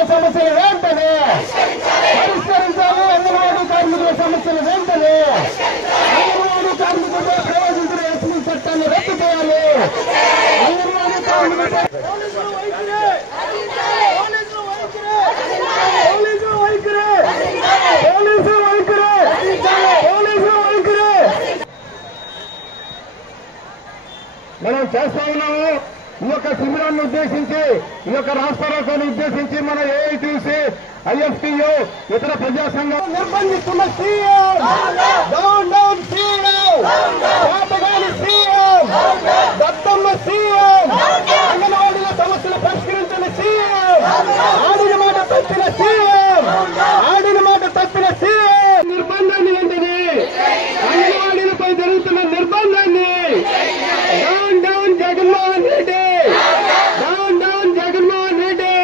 కార్మికుల సమస్యలు వెంటనే పరిష్కరించాలి. అంగన్వాడీ కార్మికుల సమస్యలు వెంటనే అంగన్వాడీ కార్మికులతో ప్రయోజించిన ఎస్మీ చట్టాన్ని రద్దు చేయాలి. అంగన్వాడీ కార్మికులు మనం చేస్తా ఉన్నాము. ఈ యొక్క శిబిరాన్ని ఉద్దేశించి, ఈ యొక్క రాష్ట్ర రోకోని ఉద్దేశించి మన ఏఐటీసీ, ఐఎఫ్టీయూ, ఇతర ప్రజా సంఘాలు నిర్బంధిస్తున్న సీఎం డౌన్ డౌన్ సీఎం, పాతగాని సీఎం, దత్తమ్మ సీఎం, అంగన్వాడీల సమస్యలు పరిష్కరించిన సీఎం, ఆడిన మాట తప్పిన సీఎం, ఆడిన మాట తప్పిన సీఎం, నిర్బంధాన్ని వెంటనే అంగన్వాడీలపై జరుగుతున్న నిర్బంధాన్ని down down Jaganmohan Reddy, down down Jaganmohan Reddy,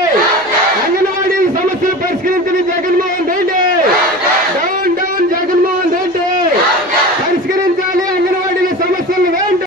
anganwadi సమస్యలు పరిష్కరించిన జగన్మోహన్ రెడ్డి, డౌన్ డౌన్ జగన్మోహన్ రెడ్డి, పరిష్కరించాలి అంగన్వాడీల సమస్యలు వెంటనే.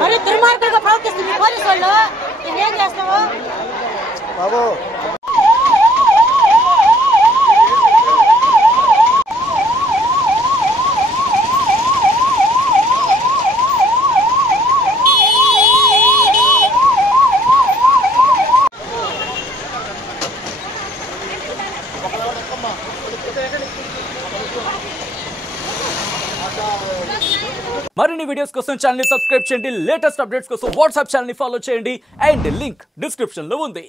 మరి దుర్మార్గంగా ప్రవర్తిస్తుంది పోలీసు వాళ్ళు. ఏం చేస్తావు బాబు? మరిన్ని వీడియోస్ కోసం ఛానల్ ని సబ్స్క్రైబ్ చేయండి. లేటెస్ట్ అప్డేట్స్ కోసం వాట్సాప్ ఛానల్ ని ఫాలో చేయండి. అండ్ లింక్ డిస్క్రిప్షన్ లో ఉంది.